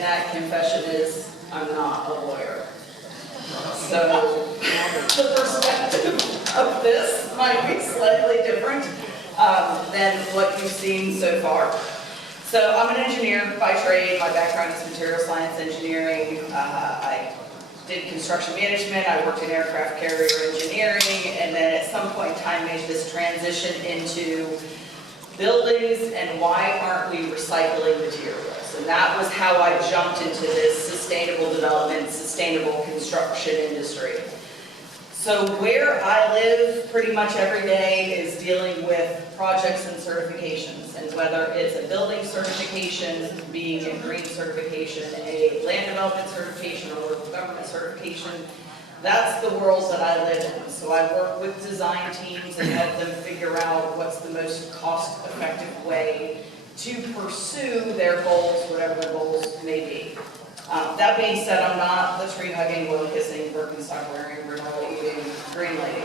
and that confession is, I'm not a lawyer. So the perspective of this might be slightly different than what you've seen so far. So I'm an engineer by trade. My background is material science engineering. I did construction management. I worked in aircraft carrier engineering, and then at some point in time made this transition into buildings and why aren't we recycling materials? And that was how I jumped into this sustainable development, sustainable construction industry. So where I live pretty much every day is dealing with projects and certifications, and whether it's a building certification, being a green certification, a land development certification, or local government certification, that's the world that I live in. So I work with design teams and help them figure out what's the most cost-effective way to pursue their goals, whatever their goals may be. That being said, I'm not the tree-hugging, wood-kissing, Birkenstock-wearing, granola-eating green lady.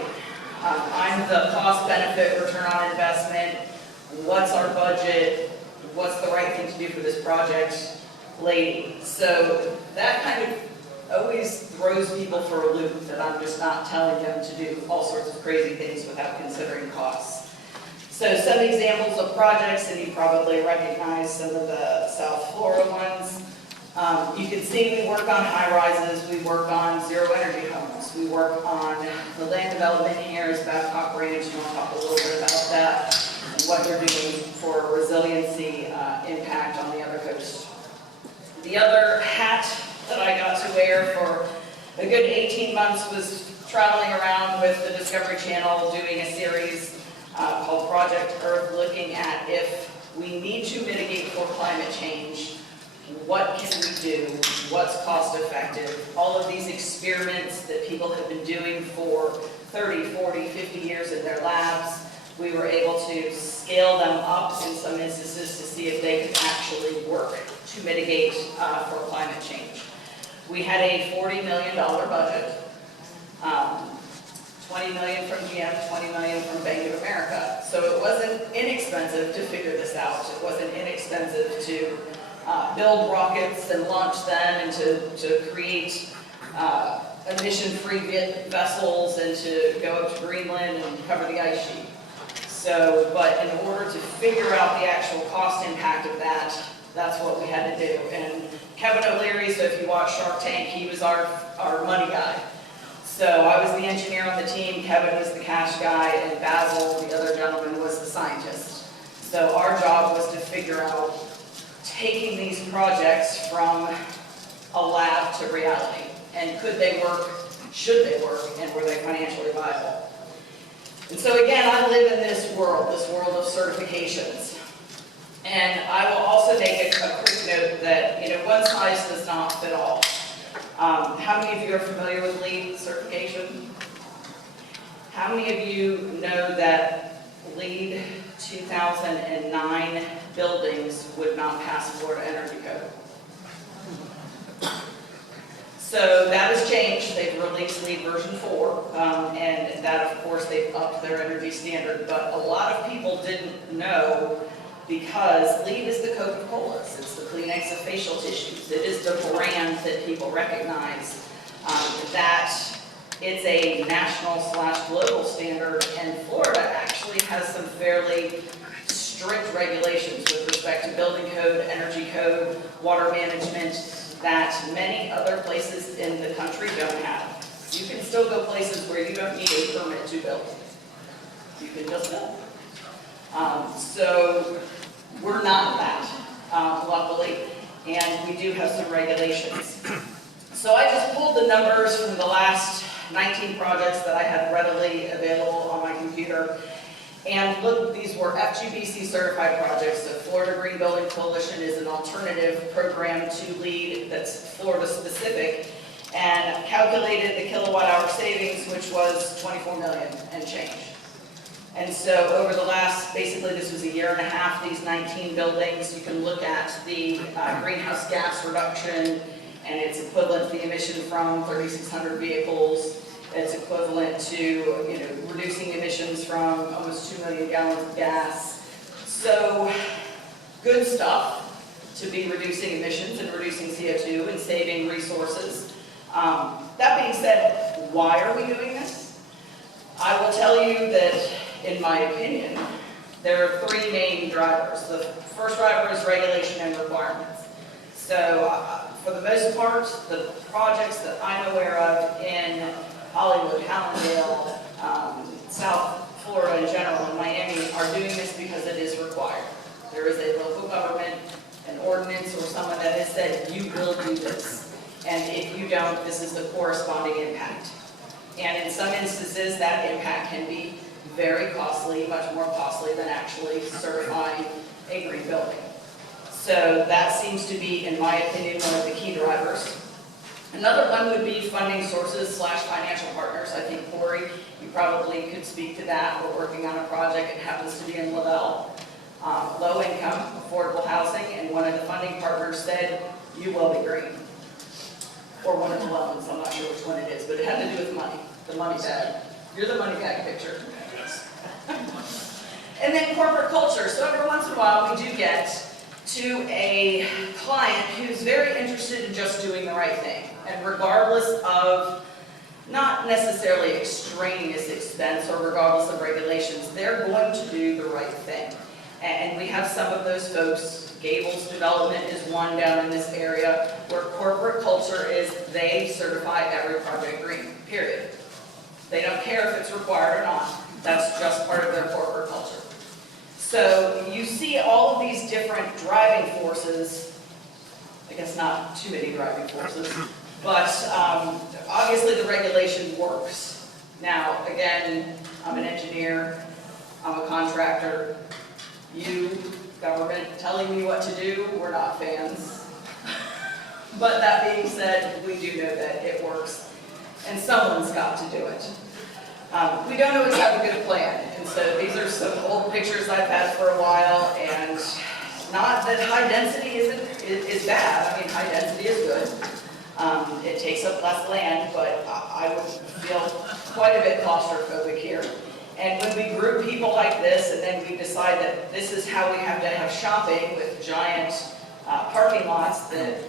I'm the cost-benefit, return on investment, what's our budget, what's the right thing to do for this project lady. So that kind of always throws people for a loop, that I'm just not telling them to do all sorts of crazy things without considering costs. So some examples of projects, and you probably recognize some of the South Florida ones. You can see we work on high-rises, we work on zero-energy homes, we work on the land development here is Babcock Ranch, and I'll talk a little bit about that and what they're doing for resiliency impact on the other coast. The other hat that I got to wear for a good 18 months was traveling around with the Discovery Channel doing a series called Project Earth, looking at if we need to mitigate for climate change, what can we do, what's cost effective. All of these experiments that people have been doing for 30, 40, 50 years in their labs, we were able to scale them up in some instances to see if they could actually work to mitigate for climate change. We had a $40 million budget, 20 million from GM, 20 million from Bank of America. So it wasn't inexpensive to figure this out. It wasn't inexpensive to build rockets and launch them, and to create emission-free vessels, and to go up to Greenland and cover the ice sheet. So, but in order to figure out the actual cost impact of that, that's what we had to do. And Kevin O'Leary, so if you watch Shark Tank, he was our money guy. So I was the engineer on the team, Kevin was the cash guy, and Basil, the other gentleman, was the scientist. So our job was to figure out taking these projects from a lab to reality. And could they work, should they work, and were they financially viable? And so again, I live in this world of certifications. And I will also make a quick note that, one size does not fit all. How many of you are familiar with LEED certification? How many of you know that LEED 2009 buildings would not pass Florida Energy Code? So that has changed. They've released LEED version 4, and that, of course, they've upped their energy standard. But a lot of people didn't know, because LEED is the Coca-Colas. It's the Kleenex of facial tissues. It is the brand that people recognize, that it's a national/global standard, and Florida actually has some fairly strict regulations with respect to building code, energy code, water management, that many other places in the country don't have. You can still go places where you don't need a permit to build. You can just build. So we're not that, luckily, and we do have some regulations. So I just pulled the numbers from the last 19 projects that I had readily available on my computer. And look, these were FGBC certified projects. The Florida Green Building Coalition is an alternative program to LEED that's Florida specific, and calculated the kilowatt hour savings, which was 24 million and change. And so over the last, basically this was a year and a half, these 19 buildings, you can look at the greenhouse gas reduction, and it's equivalent to the emission from 3,600 vehicles. It's equivalent to, reducing emissions from almost 2 million gallons of gas. So good stuff. to be reducing emissions and reducing CO2 and saving resources. That being said, why are we doing this? I will tell you that, in my opinion, there are three main drivers. The first driver is regulation and requirements. So for the most part, the projects that I'm aware of in Hollywood, Hallandale, South Florida in general, and Miami are doing this because it is required. There is a local government, an ordinance, or someone that has said, you will do this. And if you don't, this is the corresponding impact. And in some instances, that impact can be very costly, much more costly than actually certifying a green building. So that seems to be, in my opinion, one of the key drivers. Another one would be funding sources / financial partners. I think, Corey, you probably could speak to that. We're working on a project, it happens to be in Lavelle. Low income, affordable housing, and one of the funding partners said, you will be green. Or one of the loans, I'm not sure which one it is, but it had to do with money, the money bag. You're the money bag picture. And then corporate culture. So every once in a while we do get to a client who's very interested in just doing the right thing. And regardless of not necessarily extraneous expense or regardless of regulations, they're going to do the right thing. And we have some of those folks. Gables Development is one down in this area where corporate culture is they certify every project green, period. They don't care if it's required or not. That's just part of their corporate culture. So you see all of these different driving forces, I guess not too many driving forces, but obviously the regulation works. Now, again, I'm an engineer, I'm a contractor. You, government, telling me what to do, we're not fans. But that being said, we do know that it works, and someone's got to do it. We don't always have a good plan, and so these are some old pictures I've had for a while, and not that high density is bad. I mean, high density is good. It takes up less land, but I would feel quite a bit claustrophobic here. And when we group people like this, and then we decide that this is how we have to have shopping with giant parking lots that,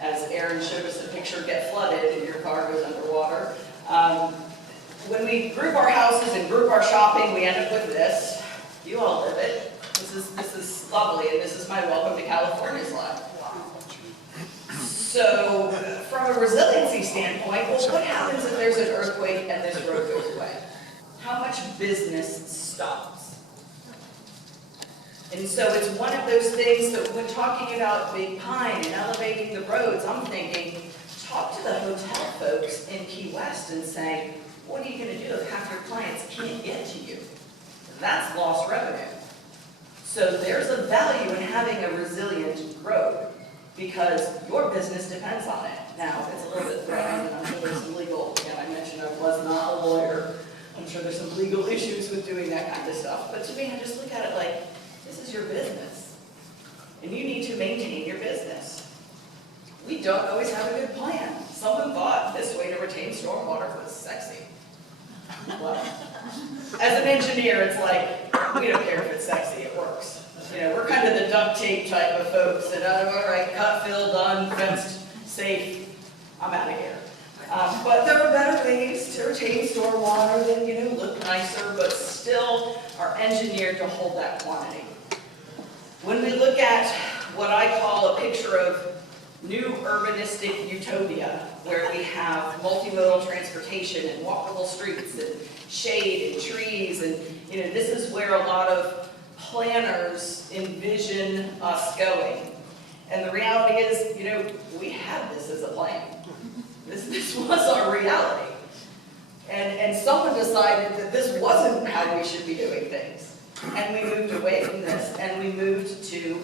as Aaron showed us a picture, get flooded and your car goes underwater. When we group our houses and group our shopping, we end up with this. You all live it. This is lovely, and this is my welcome to California slide. So, from a resiliency standpoint, well, what happens if there's an earthquake and this road goes away? How much business stops? And so it's one of those things that when talking about Big Pine and elevating the roads, I'm thinking, talk to the hotel folks in Key West and say, what are you going to do if half your clients can't get to you? That's lost revenue. So there's a value in having a resilient road because your business depends on it. Now, it's a little bit threatening, and I'm sure there's some legal, I mentioned I was not a lawyer. I'm sure there's some legal issues with doing that kind of stuff. But to me, I just look at it like, this is your business. And you need to maintain your business. We don't always have a good plan. Someone thought this way to retain stormwater was sexy. Well, as an engineer, it's like, we don't care if it's sexy, it works. We're kind of the duct tape type of folks that, all right, cut, fill, done, fenced, safe, I'm out of here. But there are better ways to retain stormwater than, look nicer, but still are engineered to hold that quantity. When we look at what I call a picture of new urbanistic utopia, where we have multimodal transportation and walkable streets and shade and trees, and this is where a lot of planners envision us going. And the reality is, we had this as a plan. This was our reality. And someone decided that this wasn't how we should be doing things. And we moved away from this, and we moved to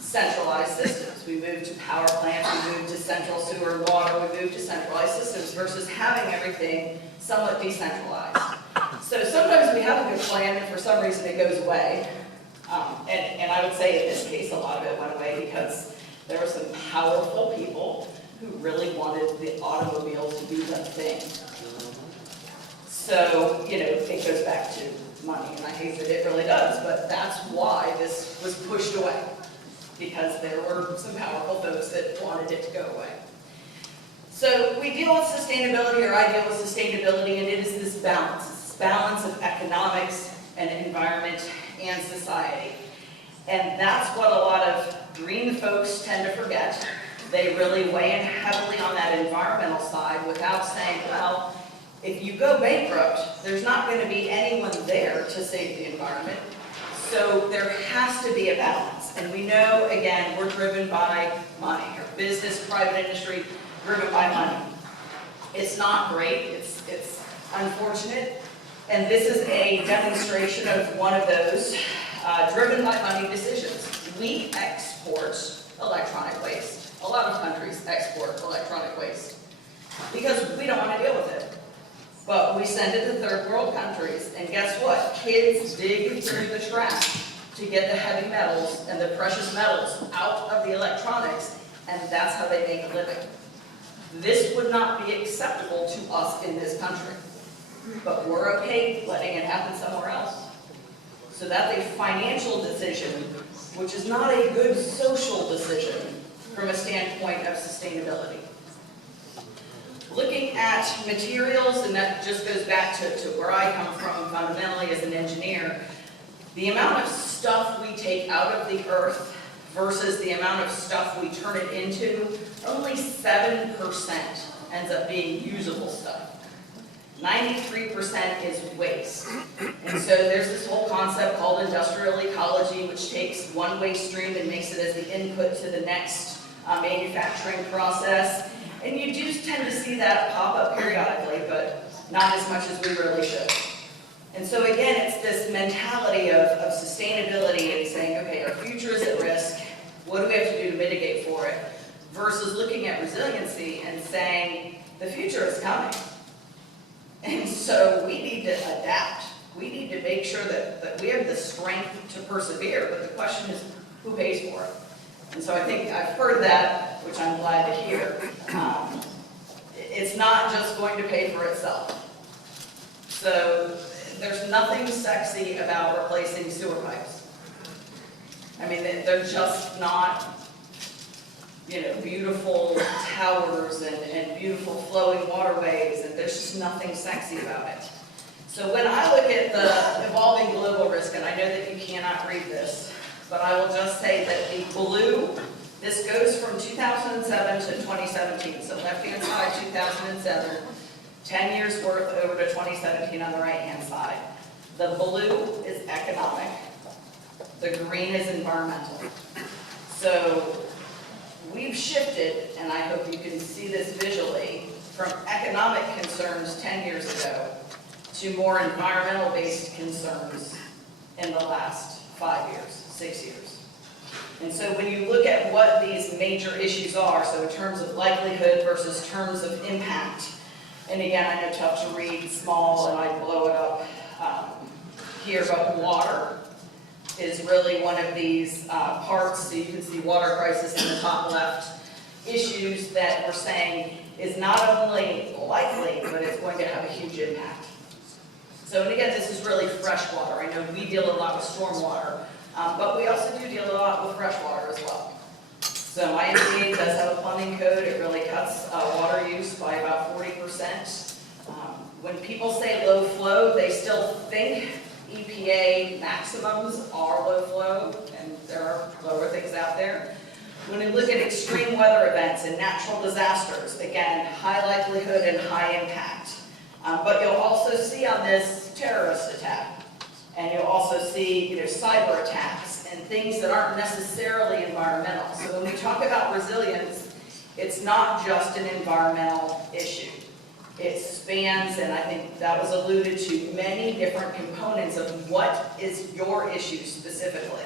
centralized systems. We moved to power plants, we moved to central sewer and water, we moved to centralized systems versus having everything somewhat decentralized. So sometimes we have a good plan, and for some reason it goes away. And I would say in this case, a lot of it went away because there were some powerful people who really wanted the automobile to be the thing. So, it goes back to money, and I hate that it really does, but that's why this was pushed away. because there were some powerful folks that wanted it to go away. So we deal with sustainability, or I deal with sustainability, and it is this balance of economics and environment and society. And that's what a lot of green folks tend to forget. They really weigh in heavily on that environmental side without saying, well, if you go bankrupt, there's not going to be anyone there to save the environment. So there has to be a balance. And we know, again, we're driven by money, or business, private industry, driven by money. It's not great, it's unfortunate. And this is a demonstration of one of those driven by money decisions. We export electronic waste. A lot of countries export electronic waste because we don't want to deal with it. But we send it to third world countries, and guess what? Kids dig through the trash to get the heavy metals and the precious metals out of the electronics, and that's how they make a living. This would not be acceptable to us in this country, but we're okay letting it happen somewhere else. So that's a financial decision, which is not a good social decision from a standpoint of sustainability. Looking at materials, and that just goes back to where I come from fundamentally as an engineer, the amount of stuff we take out of the earth versus the amount of stuff we turn it into, only 7% ends up being usable stuff. 93% is waste. And so there's this whole concept called industrial ecology, which takes one waste stream and makes it as the input to the next manufacturing process. And you do tend to see that pop up periodically, but not as much as we really should. And so again, it's this mentality of sustainability and saying, okay, our future is at risk. What do we have to do to mitigate for it? Versus looking at resiliency and saying, the future is coming. And so we need to adapt. We need to make sure that we have the strength to persevere, but the question is, who pays for it? And so I think I've heard that, which I'm glad to hear. It's not just going to pay for itself. So there's nothing sexy about replacing sewer pipes. I mean, they're just not, beautiful towers and beautiful flowing waterways, and there's just nothing sexy about it. So when I look at the evolving global risk, and I know that you cannot read this, but I will just say that the blue, this goes from 2007 to 2017. So left-hand side, 2007, 10 years worth over to 2017 on the right-hand side. The blue is economic. The green is environmental. So we've shifted, and I hope you can see this visually, from economic concerns 10 years ago to more environmental-based concerns in the last 5 years, 6 years. And so when you look at what these major issues are, so in terms of likelihood versus terms of impact, and again, I know tough to read, small, and I blow it up here, but water is really one of these parts. So you can see water crisis in the top left. Issues that we're saying is not only likely, but it's going to have a huge impact. So, and again, this is really fresh water. I know we deal a lot with stormwater, but we also do deal a lot with fresh water as well. So my MBA does have a plumbing code. It really cuts water use by about 40%. When people say low flow, they still think EPA maximums are low flow, and there are lower things out there. When we look at extreme weather events and natural disasters, again, high likelihood and high impact. But you'll also see on this terrorist attack, and you'll also see cyber attacks and things that aren't necessarily environmental. So when we talk about resilience, it's not just an environmental issue. It spans, and I think that was alluded to, many different components of what is your issue specifically.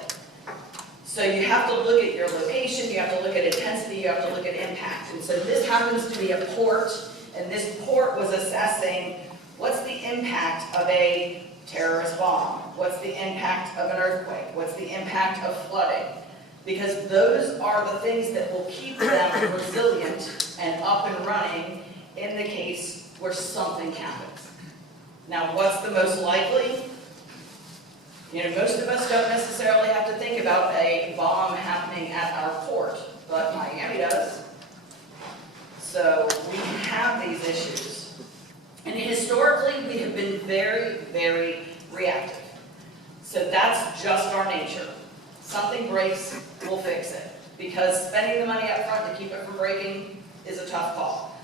So you have to look at your location, you have to look at intensity, you have to look at impact. And so this happens to be a port, and this port was assessing what's the impact of a terrorist bomb, what's the impact of an earthquake, what's the impact of flooding. Because those are the things that will keep them resilient and up and running in the case where something happens. Now, what's the most likely? Most of us don't necessarily have to think about a bomb happening at our port, but Miami does. So we have these issues. And historically, we have been very, very reactive. So that's just our nature. Something breaks, we'll fix it. Because spending the money up front to keep it from breaking is a tough call.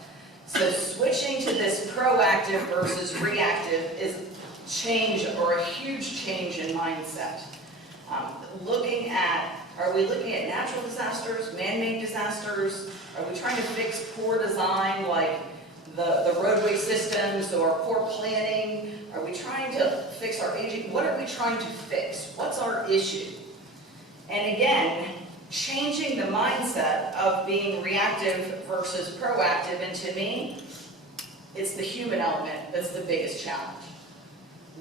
So switching to this proactive versus reactive is change, or a huge change in mindset. Are we looking at natural disasters, man-made disasters? Are we trying to fix poor design like the roadway systems or poor planning? Are we trying to fix our aging? What are we trying to fix? What's our issue? And again, changing the mindset of being reactive versus proactive, and to me, it's the human element that's the biggest challenge.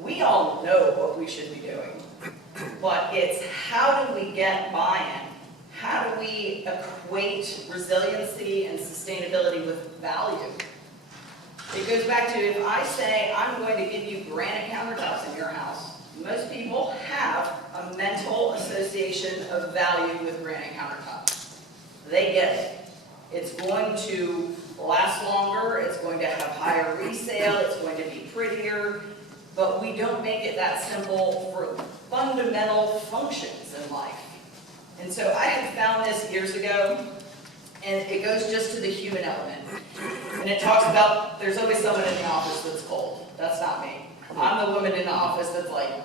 We all know what we should be doing, but it's how do we get buy-in? How do we equate resiliency and sustainability with value? It goes back to, if I say I'm going to give you granite countertops in your house, most people have a mental association of value with granite countertops. They get it. It's going to last longer, it's going to have higher resale, it's going to be prettier, but we don't make it that simple for fundamental functions in life. And so I had found this years ago, and it goes just to the human element. And it talks about, there's always someone in the office that's cold. That's not me. I'm the woman in the office that's like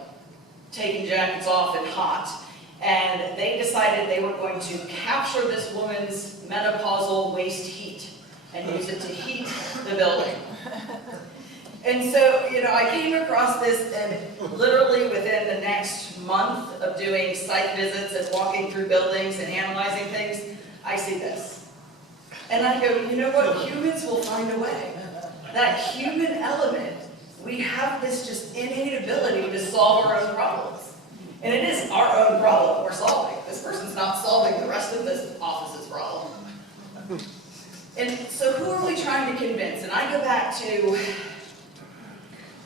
taking jackets off and hot. And they decided they were going to capture this woman's menopausal waste heat and use it to heat the building. And so, I came across this, and literally within the next month of doing site visits and walking through buildings and analyzing things, I see this. And I go, you know what? Humans will find a way. That human element, we have this just innate ability to solve our own problems. And it is our own problem we're solving. This person's not solving the rest of this office's problem. And so who are we trying to convince? And I go back to,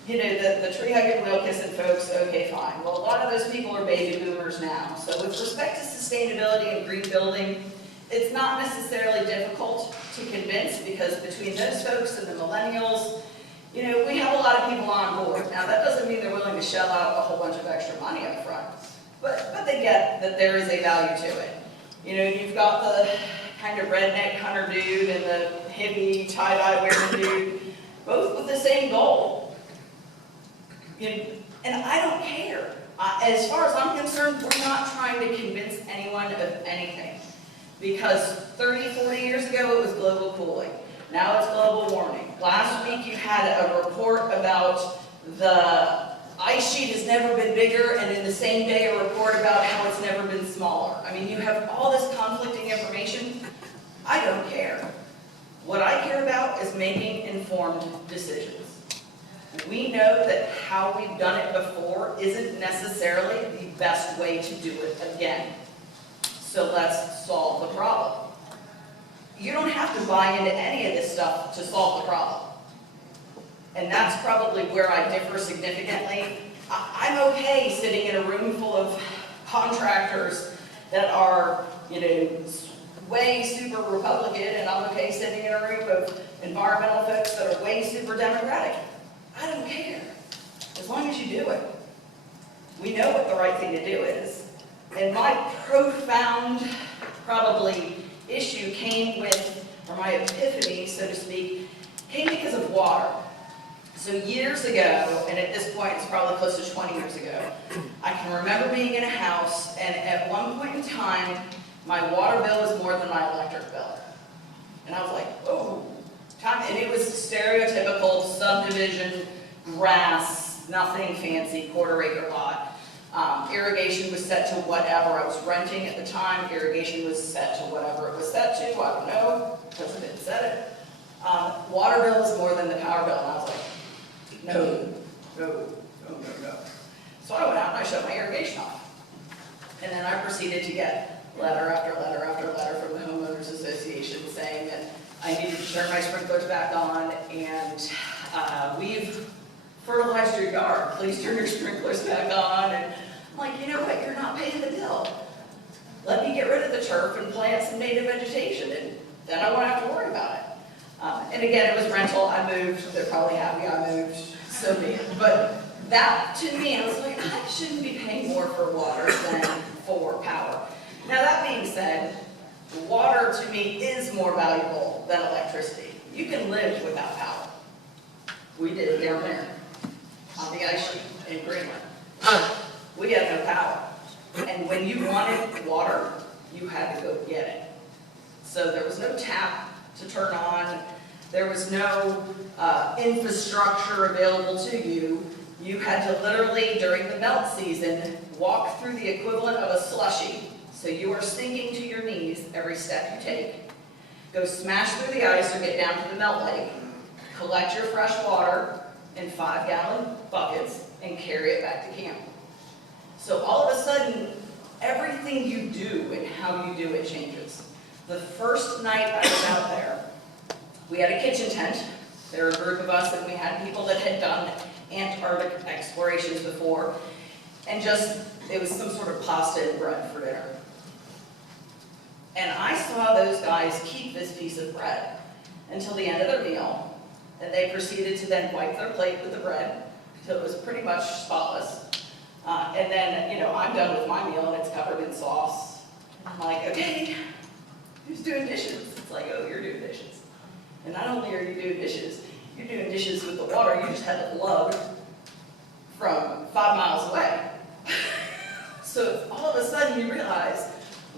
the tree hugging, wheel kissing folks, okay, fine. Well, a lot of those people are baby boomers now. So with respect to sustainability and green building, it's not necessarily difficult to convince, because between those folks and the millennials, we have a lot of people on board. Now, that doesn't mean they're willing to shell out a whole bunch of extra money up front, but they get that there is a value to it. You've got the kind of redneck hunter dude and the hippie tie-dye wearing dude, both with the same goal. And I don't care. As far as I'm concerned, we're not trying to convince anyone of anything. Because 30, 40 years ago, it was global cooling. Now it's global warming. Last week, you had a report about the ice sheet has never been bigger, and in the same day, a report about how it's never been smaller. I mean, you have all this conflicting information. I don't care. What I care about is making informed decisions. We know that how we've done it before isn't necessarily the best way to do it again. So let's solve the problem. You don't have to buy into any of this stuff to solve the problem. And that's probably where I differ significantly. I'm okay sitting in a room full of contractors that are, way super Republican, and I'm okay sitting in a room of environmental folks that are way super Democratic. I don't care, as long as you do it. We know what the right thing to do is. And my profound, probably, issue came with, or my epiphany, so to speak, came because of water. So years ago, and at this point it's probably close to 20 years ago, I can remember being in a house, and at one point in time, my water bill was more than my electric bill. And I was like, oh, and it was stereotypical subdivision, grass, nothing fancy, quarter-acre lot. Irrigation was set to whatever I was renting at the time. Irrigation was set to whatever it was set to. I don't know, because it didn't set it. Water bill was more than the power bill, and I was like, no. So I went out and I shut my irrigation off. And then I proceeded to get letter after letter after letter from the Homeowners Association saying that I needed to turn my sprinklers back on, and we've fertilized your yard. Please turn your sprinklers back on. And I'm like, you know what, you're not paying the bill. Let me get rid of the turf and plant some native vegetation, and then I won't have to worry about it. And again, it was rental, I moved, they're probably happy I moved, so be it. But that, to me, I was like, I shouldn't be paying more for water than for power. Now that being said, water to me is more valuable than electricity. You can live without power. We did down there, on the ice sheet in Greenland. We had no power. And when you wanted water, you had to go get it. So there was no tap to turn on. There was no infrastructure available to you. You had to literally, during the melt season, walk through the equivalent of a slushie. So you are sinking to your knees every step you take. Go smash through the ice or get down to the melt lake. Collect your fresh water in 5-gallon buckets and carry it back to camp. So all of a sudden, everything you do and how you do it changes. The first night I was out there, we had a kitchen tent. There were a group of us, and we had people that had done Antarctic explorations before, and it was some sort of pasta and bread for dinner. And I saw those guys keep this piece of bread until the end of their meal, and they proceeded to then wipe their plate with the bread, so it was pretty much spotless. And then, I'm done with my meal, and it's covered in sauce. I'm like, okay, who's doing dishes? It's like, oh, you're doing dishes. And not only are you doing dishes, you're doing dishes with the water you just had it lugged from 5 miles away. So all of a sudden you realize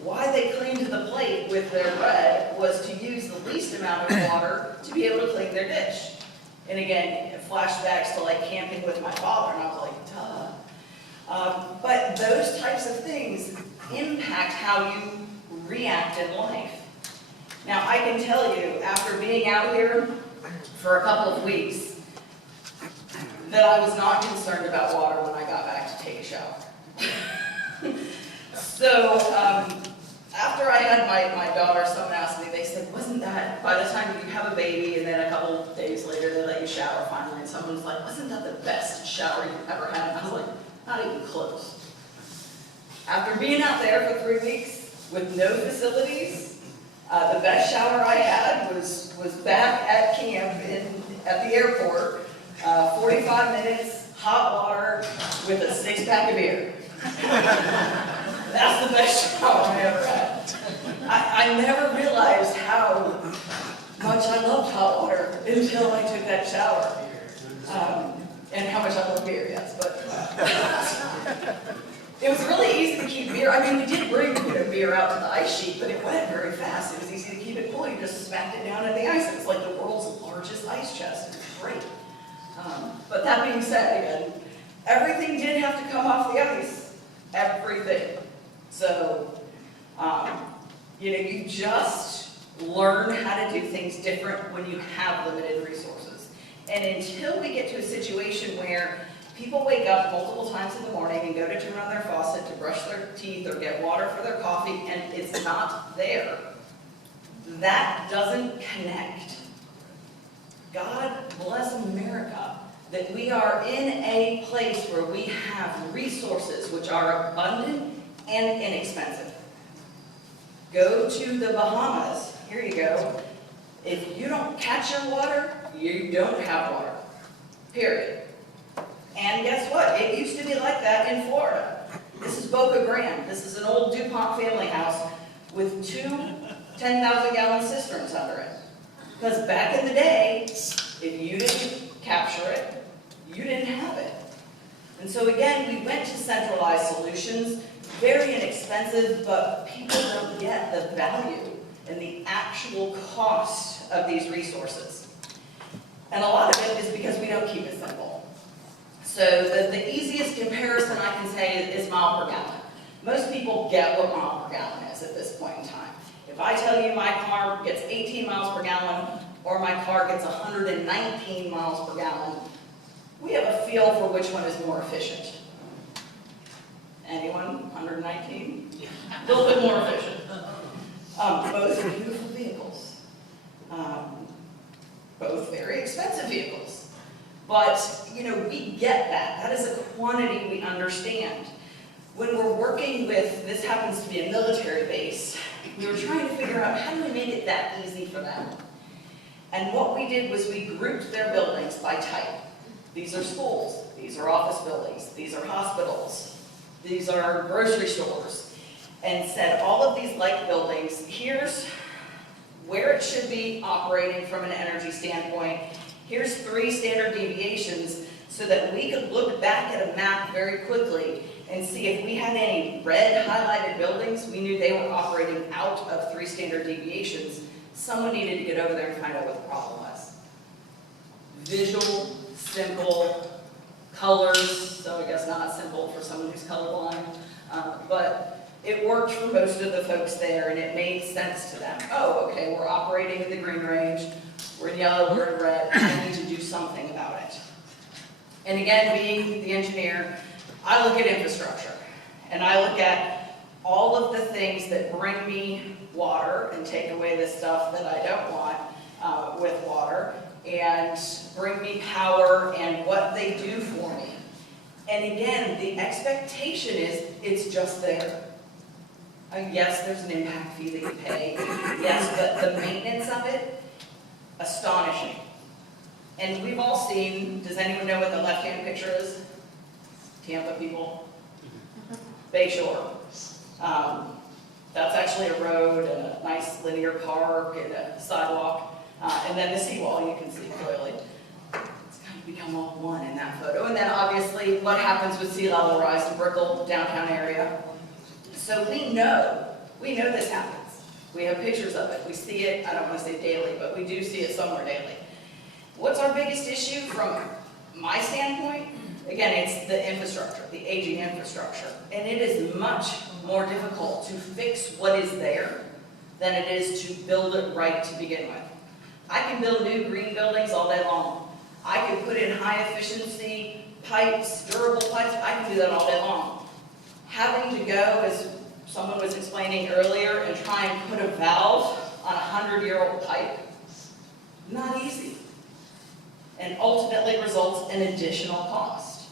why they cleaned the plate with their bread was to use the least amount of water to be able to clean their dish. And again, flashbacks to like camping with my father, and I was like, duh. But those types of things impact how you react in life. Now, I can tell you, after being out here for a couple of weeks, that I was not concerned about water when I got back to take a shower. So, after I had my daughter, someone asked me, they said, wasn't that, by the time you have a baby and then a couple of days later they let you shower finally, and someone's like, wasn't that the best shower you've ever had? And I was like, not even close. After being out there for 3 weeks with no facilities, the best shower I had was back at camp at the airport, 45 minutes, hot water, with a 6-pack of beer. That's the best shower I ever had. I never realized how much I loved hot water until I took that shower. And how much I love beer, yes, but it was really easy to keep beer. I mean, we did bring beer out to the ice sheet, but it went very fast. It was easy to keep it cool. You just smacked it down in the ice. It's like the world's largest ice chest. It's great. But that being said, again, everything did have to come off the ice. Everything. So, you just learn how to do things different when you have limited resources. And until we get to a situation where people wake up multiple times in the morning and go to turn on their faucet to brush their teeth or get water for their coffee, and it's not there, that doesn't connect. God bless America that we are in a place where we have resources which are abundant and inexpensive. Go to the Bahamas. Here you go. If you don't catch your water, you don't have water. Period. And guess what? It used to be like that in Florida. This is Boca Grande. This is an old DuPont family house with 2 10,000-gallon cisterns under it. Because back in the day, if you didn't capture it, you didn't have it. And so again, we went to Centralized Solutions, very inexpensive, but people don't get the value and the actual cost of these resources. And a lot of it is because we don't keep it simple. So the easiest comparison I can say is mile per gallon. Most people get what mile per gallon is at this point in time. If I tell you my car gets 18 miles per gallon or my car gets 119 miles per gallon, we have a feel for which one is more efficient. Anyone? 119? A little bit more efficient. Both are beautiful vehicles. Both very expensive vehicles. But, we get that. That is a quantity we understand. when we're working with, this happens to be a military base, we were trying to figure out how do we make it that easy for them. And what we did was we grouped their buildings by type. These are schools, these are office buildings, these are hospitals, these are grocery stores, and said all of these like buildings, here's where it should be operating from an energy standpoint. Here's 3 standard deviations so that we could look back at a map very quickly and see if we had any red highlighted buildings, we knew they were operating out of 3 standard deviations. Someone needed to get over there and find out what the problem was. Visual, simple, colors, so I guess not simple for someone who's colorblind, but it worked for most of the folks there and it made sense to them. Oh, okay, we're operating in the green range, we're in yellow, we're in red, we need to do something about it. And again, being the engineer, I look at infrastructure, and I look at all of the things that bring me water and take away the stuff that I don't want with water, and bring me power and what they do for me. And again, the expectation is it's just there. Yes, there's an impact fee that you pay. Yes, but the maintenance of it, astonishing. And we've all seen, does anyone know what the left-hand picture is? Tampa people? Bayshore. That's actually a road and a nice linear park and a sidewalk. And then the seawall you can see clearly. It's kind of become all one in that photo. And then obviously what happens with sea level rise to Brickell downtown area. So we know this happens. We have pictures of it. We see it, I don't want to say daily, but we do see it somewhere daily. What's our biggest issue from my standpoint? Again, it's the infrastructure, the aging infrastructure. And it is much more difficult to fix what is there than it is to build it right to begin with. I can build new green buildings all day long. I can put in high efficiency pipes, durable pipes, I can do that all day long. Having to go, as someone was explaining earlier, and try and put a valve on a 100-year-old pipe, not easy. And ultimately results in additional cost.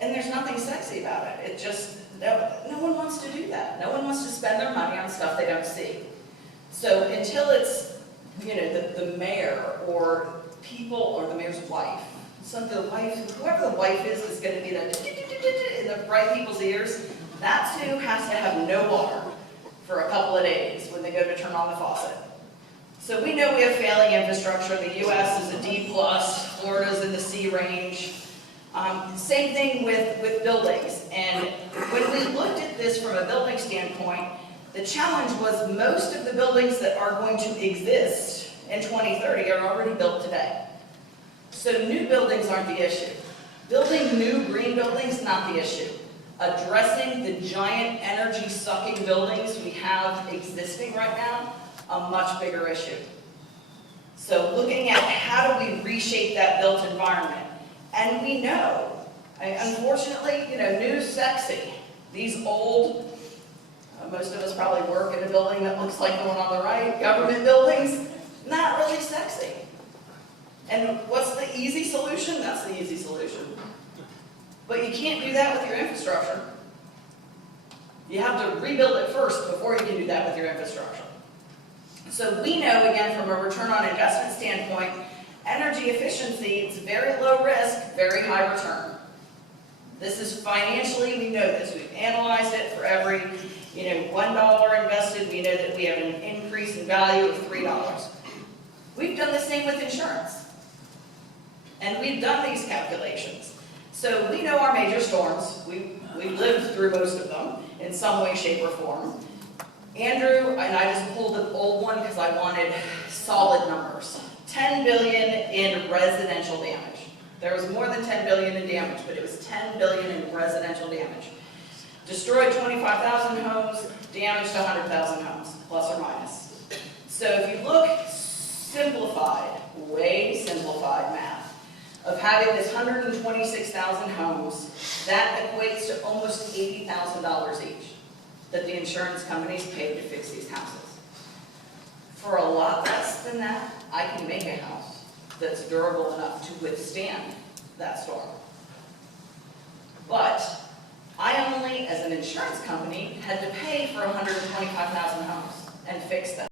And there's nothing sexy about it. It just, no one wants to do that. No one wants to spend their money on stuff they don't see. So until it's, the mayor or people or the mayor's wife, whoever the wife is going to be in the bright people's ears, that's who has to have no water for a couple of days when they go to turn on the faucet. So we know we have failing infrastructure. The U.S. is a D+, Florida's in the C range. Same thing with buildings. And when we looked at this from a building standpoint, the challenge was most of the buildings that are going to exist in 2030 are already built today. So new buildings aren't the issue. Building new green buildings, not the issue. Addressing the giant energy-sucking buildings we have existing right now, a much bigger issue. So looking at how do we reshape that built environment. And we know, unfortunately, new's sexy. These old, most of us probably work in a building that looks like the one on the right, government buildings, not really sexy. And what's the easy solution? That's the easy solution. But you can't do that with your infrastructure. You have to rebuild it first before you can do that with your infrastructure. So we know, again, from a return on investment standpoint, energy efficiency, it's very low risk, very high return. This is financially, we know this. We've analyzed it for every, $1 invested, we know that we have an increase in value of $3. We've done the same with insurance. And we've done these calculations. So we know our major storms. We've lived through most of them in some way, shape, or form. Andrew, and I just pulled an old one because I wanted solid numbers. 10 billion in residential damage. There was more than 10 billion in damage, but it was 10 billion in residential damage. Destroyed 25,000 homes, damaged 100,000 homes, plus or minus. So if you look simplified, way simplified math, of having this 126,000 homes, that equates to almost $80,000 each that the insurance companies pay to fix these houses. For a lot less than that, I can make a house that's durable enough to withstand that storm. But I only, as an insurance company had to pay for 125,000 homes and fix them.